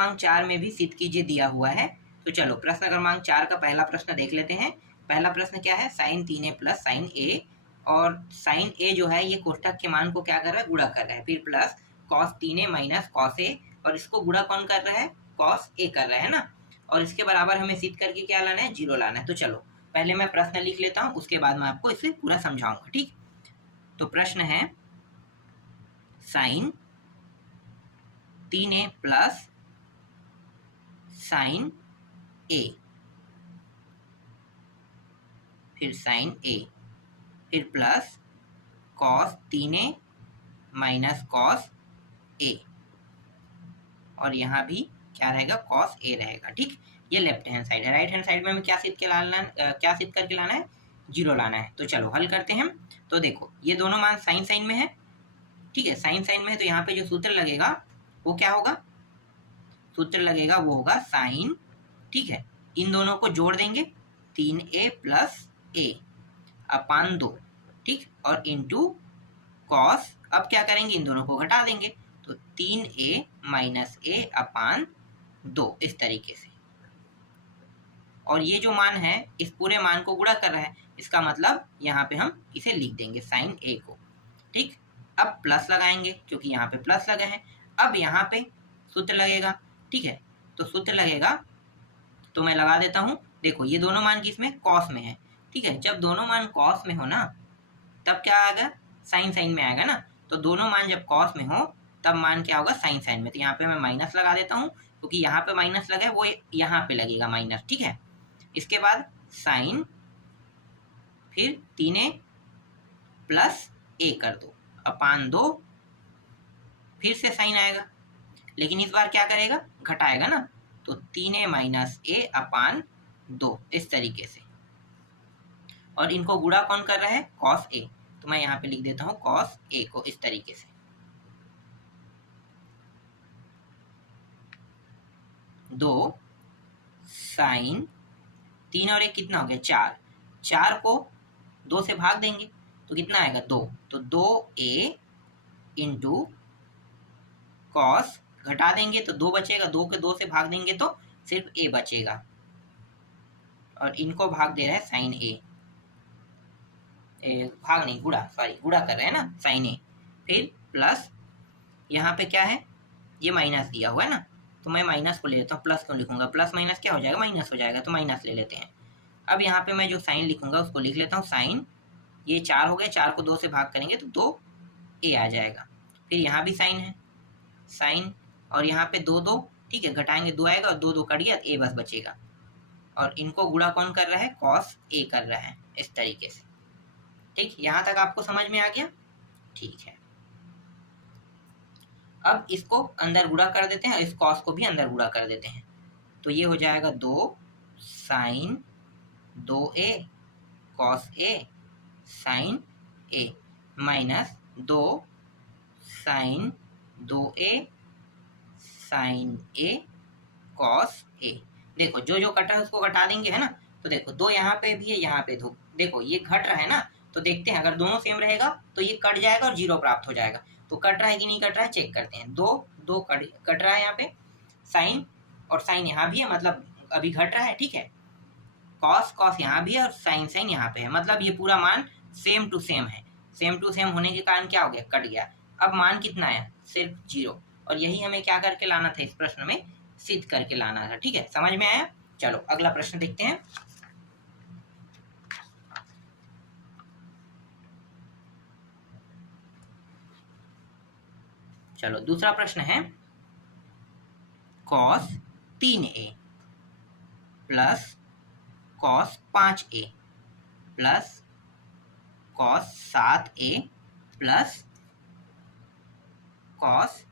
क्रमांक 4 में भी सिद्ध कीजिए दिया हुआ है। तो चलो प्रश्न क्रमांक 4 का पहला प्रश्न देख लेते हैं। पहला प्रश्न क्या है, साइन 3a प्लस साइन ए, और साइन ए जो है ये कोष्ठक के मान को क्या कर रहा है, गुणा कर रहा है, फिर plus cos 3a minus cos A, और इसको गुणा कौन कर रहा है, कॉस ए कर रहा है ना, और इसके बराबर हमें सिद्ध करके क्या लाना है, 0 लाना है। तो चलो पहले मैं प्रश्न लिख लेता हूँ, उसके बाद मैं आपको इसे पूरा समझाऊंगा, ठीक। तो प्रश्न है sign 3a plus sign A, फिर साइन ए, फिर plus cos 3a minus cos A, और यहाँ भी क्या रहेगा, कॉस ए रहेगा, ठीक। ये लेफ्ट हैंड साइड है। राइट हैंड साइड में हमें क्या सिद्ध करके लाना है, 0 लाना है। तो चलो हल करते हैं। तो देखो ये दोनों मान साइन साइन में है, ठीक है, साइन साइन में है, तो यहाँ पे जो सूत्र लगेगा वो क्या होगा, सूत्र लगेगा वो होगा साइन, ठीक है, इन दोनों को जोड़ देंगे 3a प्लस ए अपान 2, ठीक, और इंटू कॉस, अब क्या करेंगे, इन दोनों को घटा देंगे, तो 3a माइनस ए अपान 2, इस तरीके से। और ये जो मान है इस पूरे मान को गुणा कर रहा है, इसका मतलब यहाँ पे हम इसे लिख देंगे साइन ए को, ठीक। अब प्लस लगाएंगे क्योंकि यहाँ पे प्लस लगे हैं। अब यहाँ पे सूत्र लगेगा, ठीक है, तो सूत्र लगेगा, तो मैं लगा देता हूँ। देखो ये दोनों मान किसमें, कॉस में है, ठीक है, जब दोनों मान कॉस में हो ना तब क्या आएगा, साइन साइन में आएगा ना, तो दोनों मान जब कॉस में हो तब मान क्या होगा, साइन साइन में। तो यहाँ पे मैं माइनस लगा देता हूँ क्योंकि यहाँ पे माइनस लगा है, वो यहाँ पे लगेगा माइनस, ठीक है। इसके बाद साइन, फिर 3a प्लस ए कर दो अपान 2, फिर से साइन आएगा, लेकिन इस बार क्या करेगा, घटाएगा ना, तो 3a माइनस ए अपान 2, इस तरीके से। और इनको गुणा कौन कर रहा है, कॉस ए, तो मैं यहाँ पे लिख देता हूँ कॉस ए को, इस तरीके से। 2 साइन 3 और 1 कितना हो गया, 4, 4 को 2 से भाग देंगे तो कितना आएगा, 2, तो 2a इंटू कॉस, घटा देंगे तो 2 बचेगा, 2 के 2 से भाग देंगे तो सिर्फ a बचेगा, और इनको भाग दे रहा है साइन ए, भाग नहीं, गुणा, सॉरी गुणा कर रहे हैं ना, साइन ए, फिर प्लस, यहाँ पे क्या है, ये माइनस दिया हुआ है ना, तो मैं माइनस को ले लेता हूँ, प्लस क्यों लिखूंगा, प्लस माइनस क्या हो जाएगा, माइनस हो जाएगा, तो माइनस ले लेते हैं। अब यहाँ पे मैं जो साइन लिखूंगा उसको लिख लेता हूँ साइन, ये 4 हो गए, 4 को 2 से भाग करेंगे तो 2a आ जाएगा, फिर यहाँ भी साइन है, साइन, और यहाँ पे 2 2, ठीक है, घटाएंगे 2 आएगा, और 2 2 कट गया, a बस बचेगा, और इनको गुणा कौन कर रहा है, कॉस ए कर रहा है, इस तरीके से, ठीक। यहाँ तक आपको समझ में आ गया, ठीक है। अब इसको अंदर गुणा कर देते हैं, इस कॉस को भी अंदर गुणा कर देते हैं, तो ये हो जाएगा 2 sign 2a cos A sign A minus 2 sign 2a sign A cos A. देखो जो जो कटा है उसको घटा देंगे, है ना, तो देखो 2 यहाँ पे भी है, यहाँ पे 2, देखो ये घट रहा है ना, तो देखते हैं अगर दोनों सेम रहेगा तो ये कट जाएगा और 0 प्राप्त हो जाएगा। तो कट रहा है कि नहीं कट रहा है, चेक करते हैं। 2 2 कट रहा है यहाँ पे, साइन और साइन यहाँ भी है, मतलब अभी घट रहा है, ठीक है, कॉस कॉस यहाँ भी है, और साइन साइन यहाँ पे है, मतलब ये पूरा मान सेम टू सेम है। सेम टू सेम होने के कारण क्या हो गया, कट गया। अब मान कितना आया, सिर्फ 0, और यही हमें क्या करके लाना था, इस प्रश्न में सिद्ध करके लाना था, ठीक है, समझ में आया। चलो अगला प्रश्न देखते हैं। चलो दूसरा प्रश्न है, cos 3a plus cos 5a plus cos 7a plus cos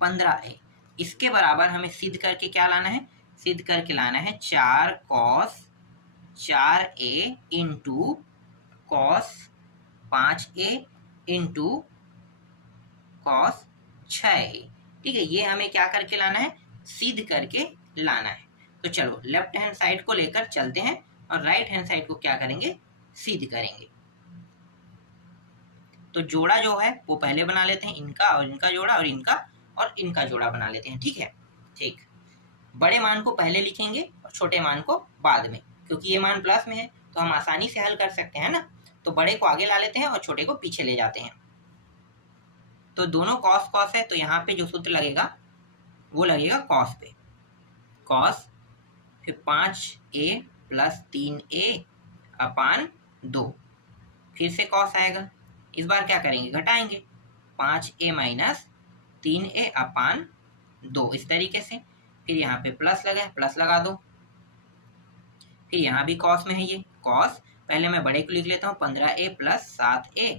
15a, इसके बराबर हमें सिद्ध करके क्या लाना है, सिद्ध करके लाना है 4 cos 4a into cos 5a into cos 6a, ठीक है, ये हमें क्या करके लाना है, सिद्ध करके लाना है। तो चलो लेफ्ट हैंड साइड को लेकर चलते हैं और राइट हैंड साइड को क्या करेंगे, सिद्ध करेंगे। तो जोड़ा जो है वो पहले बना लेते हैं, इनका और इनका जोड़ा, और इनका और इनका जोड़ा बना लेते हैं, ठीक है। ठीक, बड़े मान को पहले लिखेंगे और छोटे मान को बाद में, क्योंकि ये मान प्लस में है तो हम आसानी से हल कर सकते हैं ना। तो बड़े को आगे ला लेते हैं और छोटे को पीछे ले जाते हैं। तो दोनों कॉस कॉस है, तो यहाँ पे जो सूत्र लगेगा वो लगेगा कॉस पे। कॉस फिर 5a प्लस 3a अपान 2, फिर से कॉस आएगा। इस बार क्या करेंगे, घटाएंगे, 5a माइनस 3a अपान 2, इस तरीके से। फिर यहाँ पे प्लस लगा है, प्लस लगा दो। फिर यहाँ भी कॉस में है ये कॉस, पहले मैं बड़े को लिख लेता हूँ, 15a प्लस 7a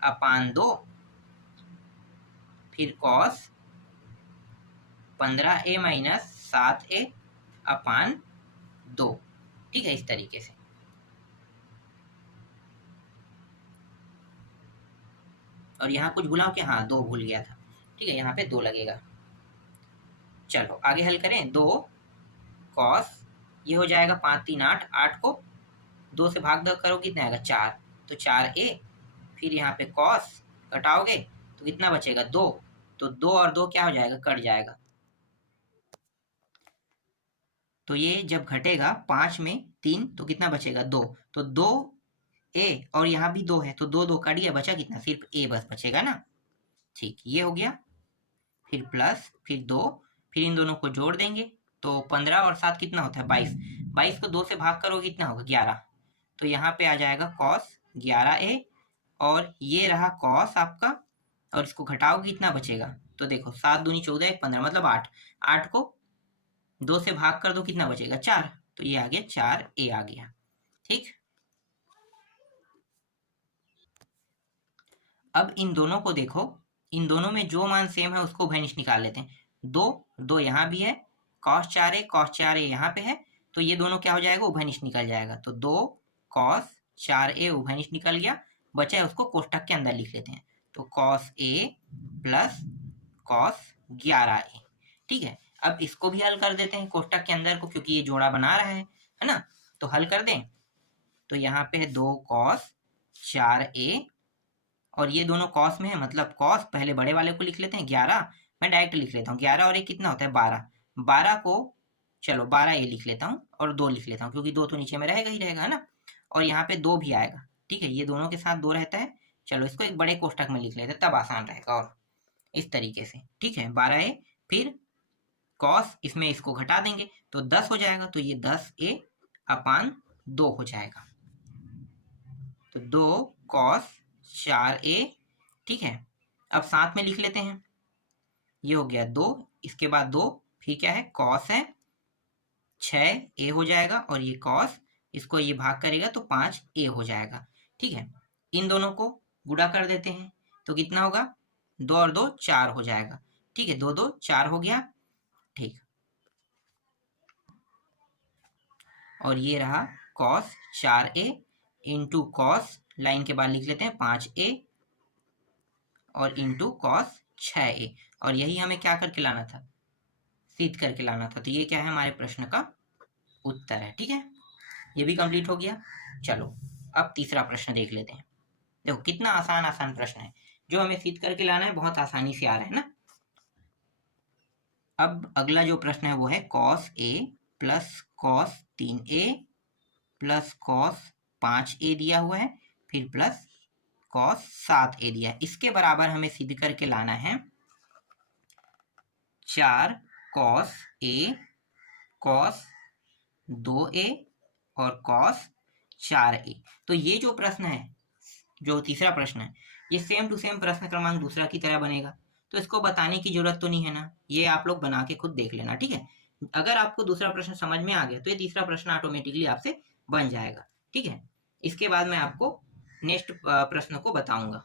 अपान 2, फिर कॉस 15a माइनस 7a अपान 2, ठीक है, इस तरीके से। और यहाँ कुछ भूला कि हाँ 2 भूल गया था, ठीक है, यहाँ पे 2 लगेगा। चलो आगे हल करें। 2 कॉस, ये हो जाएगा 5 3 8, 8 को 2 से भाग दो करो कितना आएगा 4, तो 4a। फिर यहाँ पे कॉस घटाओगे तो कितना बचेगा 2, तो 2 और 2 क्या हो जाएगा, कट जाएगा। तो ये जब घटेगा 5 में 3 तो कितना बचेगा 2, तो 2a और यहाँ भी 2 है तो 2 2 कट गया, बचा कितना, सिर्फ a बस बचेगा ना। ठीक, ये हो गया। फिर प्लस, फिर 2, फिर इन दोनों को जोड़ देंगे तो 15 और 7 कितना होता है 22, 22 को 2 से भाग करोगे कितना होगा 11, तो यहाँ पे आ जाएगा कॉस 11a, और ये रहा कॉस आपका, और इसको घटाओगे कितना बचेगा, तो देखो 7 दूनी 14 1 15 मतलब 8, 8 को 2 से भाग कर दो कितना बचेगा 4, तो ये आ गया 4a आ गया। ठीक, अब इन दोनों को देखो, इन दोनों में जो मान सेम है उसको उभयनिष्ठ निकाल लेते हैं। 2 2 यहाँ भी है, cos 4a यहाँ पे है, तो ये दोनों क्या हो जाएगा, उभयनिष्ठ निकल जाएगा। तो 2 cos 4a उभयनिष्ठ निकल गया, बचा है उसको कोष्ठक के अंदर लिख लेते हैं, तो cos a plus cos 11a। ठीक है, अब इसको भी हल कर देते हैं कोष्ठक के अंदर को, क्योंकि ये जोड़ा बना रहा है ना, तो हल कर दें। तो यहाँ पे है 2 cos 4a, और ये दोनों कॉस में है, मतलब कॉस पहले बड़े वाले को लिख लेते हैं 11, मैं डायरेक्ट लिख लेता हूँ 11 और 1 कितना होता है 12, 12 को चलो 12 ये लिख लेता हूँ और 2 लिख लेता हूँ, क्योंकि 2 तो नीचे में रहेगा ही रहेगा, है ना। और यहाँ पे 2 भी आएगा, ठीक है, ये दोनों के साथ 2 रहता है। चलो इसको एक बड़े कोष्ठक में लिख लेते हैं, तब आसान रहेगा, और इस तरीके से। ठीक है, 12a, फिर कॉस, इसमें इसको घटा देंगे तो 10 हो जाएगा, तो ये 10a अपान 2 हो जाएगा, तो 2 cos 4a। ठीक है, अब साथ में लिख लेते हैं, ये हो गया 2, इसके बाद 2, फिर क्या है cos है 6a हो जाएगा, और ये cos, इसको ये भाग करेगा तो 5a हो जाएगा। ठीक है, इन दोनों को गुणा कर देते हैं तो कितना होगा, 2 और 2 4 हो जाएगा। ठीक है, 2 2 4 हो गया। ठीक, और ये रहा cos 4a into cos, line के बाद लिख लेते हैं 5a, और इंटू cos 6a, और यही हमें क्या करके लाना था, सिद्ध करके लाना था। तो ये क्या है, हमारे प्रश्न का उत्तर है। ठीक है, ये भी कंप्लीट हो गया। चलो अब तीसरा प्रश्न देख लेते हैं। देखो कितना आसान आसान प्रश्न है, जो हमें सिद्ध करके लाना है बहुत आसानी से आ रहा है ना। अब अगला जो प्रश्न है वो है cos a plus cos 3a plus cos 5a दिया हुआ है, फिर प्लस cos 7a दिया है। इसके बराबर हमें सिद्ध करके लाना है 4 cos a cos 2a और cos 4a। तो ये जो प्रश्न है, जो तीसरा प्रश्न है, ये सेम टू सेम प्रश्न क्रमांक दूसरा की तरह बनेगा, तो इसको बताने की जरूरत तो नहीं है ना, ये आप लोग बना के खुद देख लेना। ठीक है, अगर आपको दूसरा प्रश्न समझ में आ गया तो ये तीसरा प्रश्न ऑटोमेटिकली आपसे बन जाएगा। ठीक है, इसके बाद मैं आपको नेक्स्ट प्रश्न को बताऊंगा।